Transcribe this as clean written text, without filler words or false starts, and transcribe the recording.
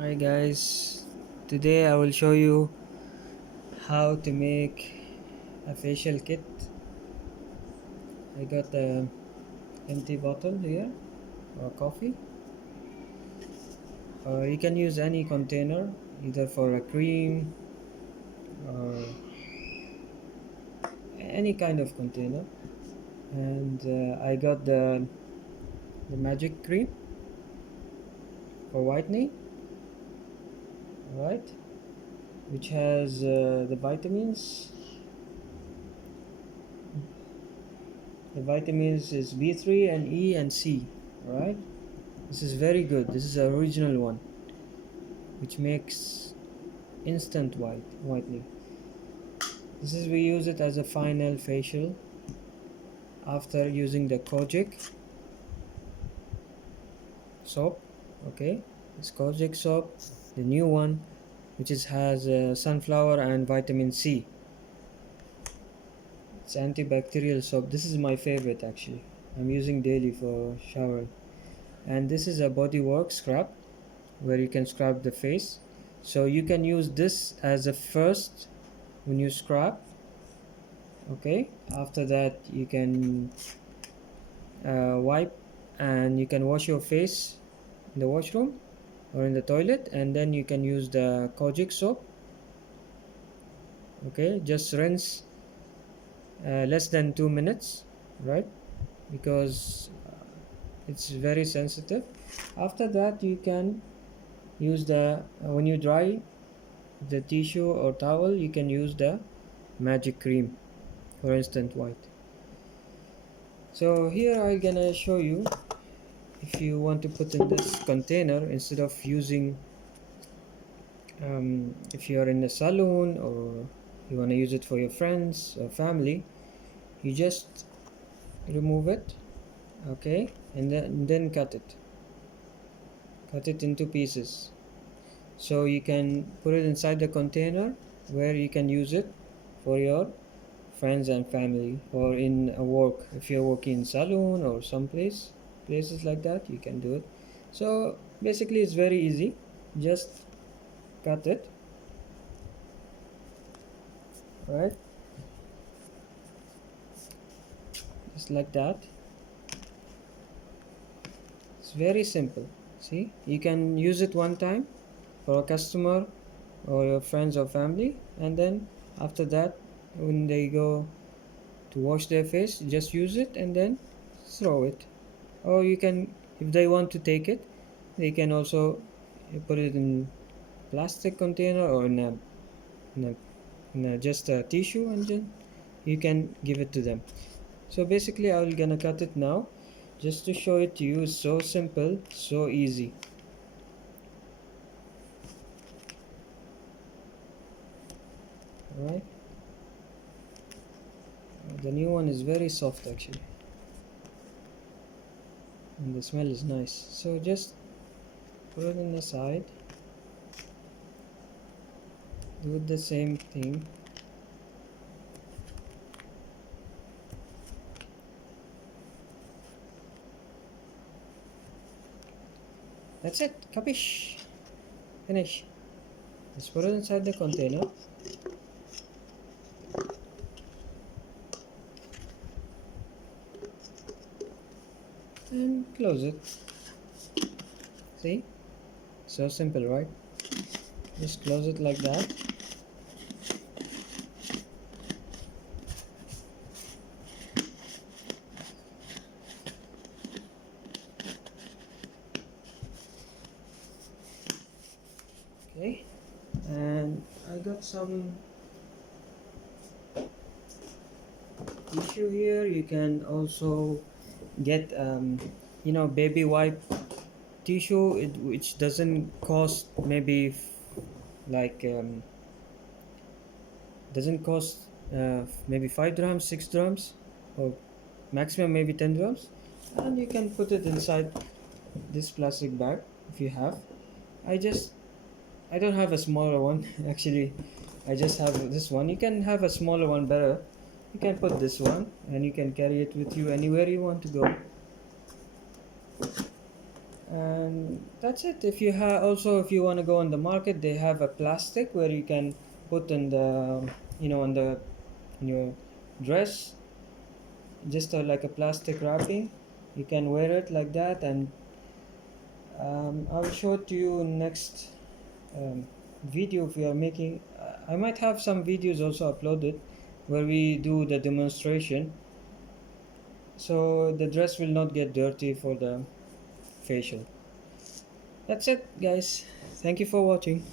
Hi guys, today I will show you how to make a facial kit. I got a empty bottle here or coffee. You can use any container either for a cream or any kind of container. And I got the magic cream for whitening, right? Which has the vitamins. The vitamins is B3 and E and C, right? This is very good. This is the original one, which makes instant whitening. This is we use it as a final facial after using the kojic soap. Okay, this kojic soap, the new one, which has sunflower and vitamin C. It's antibacterial soap. This is my favorite actually. I'm using daily for showering. And this is a bodywork scrub where you can scrub the face. So you can use this as a first when you scrub. Okay, after that you can wipe and you can wash your face in the washroom or in the toilet, and then you can use the kojic soap. Okay, just rinse less than 2 minutes, right? Because it's very sensitive. After that you can use the when you dry the tissue or towel, you can use the magic cream for instant white. So here I'm gonna show you if you want to put in this container instead of using if you are in a salon or you want to use it for your friends or family, you just remove it, okay, and then cut it into pieces so you can put it inside the container where you can use it for your friends and family, or in a work if you're working in salon or places like that, you can do it. So basically it's very easy. Just cut it, right, just like that. It's very simple. See, you can use it one time for a customer or your friends or family, and then after that when they go to wash their face, just use it and then throw it. Or you can, if they want to take it, they can also put it in plastic container or in a, just a tissue, and then you can give it to them. So basically I'm gonna cut it now just to show it to you. It's so simple, so easy. Alright, the new one is very soft actually, and the smell is nice. So just put it in the side, do the same thing. That's it, kapish, finish. Just put it inside the container and close it. See, so simple, right? Just close it like that. Okay, and I got some tissue here. You can also get baby wipe tissue, which doesn't cost maybe like doesn't cost maybe 5 dirhams, 6 dirhams, or maximum maybe 10 dirhams, and you can put it inside this plastic bag if you have. I don't have a smaller one actually. I just have this one. You can have a smaller one better. You can put this one and you can carry it with you anywhere you want to go. And that's it. If you have also, if you want to go on the market, they have a plastic where you can put in the, on the, in your dress, just like a plastic wrapping. You can wear it like that, and I'll show it to you next video. If we are making, I might have some videos also uploaded where we do the demonstration, so the dress will not get dirty for the facial. That's it, guys. Thank you for watching.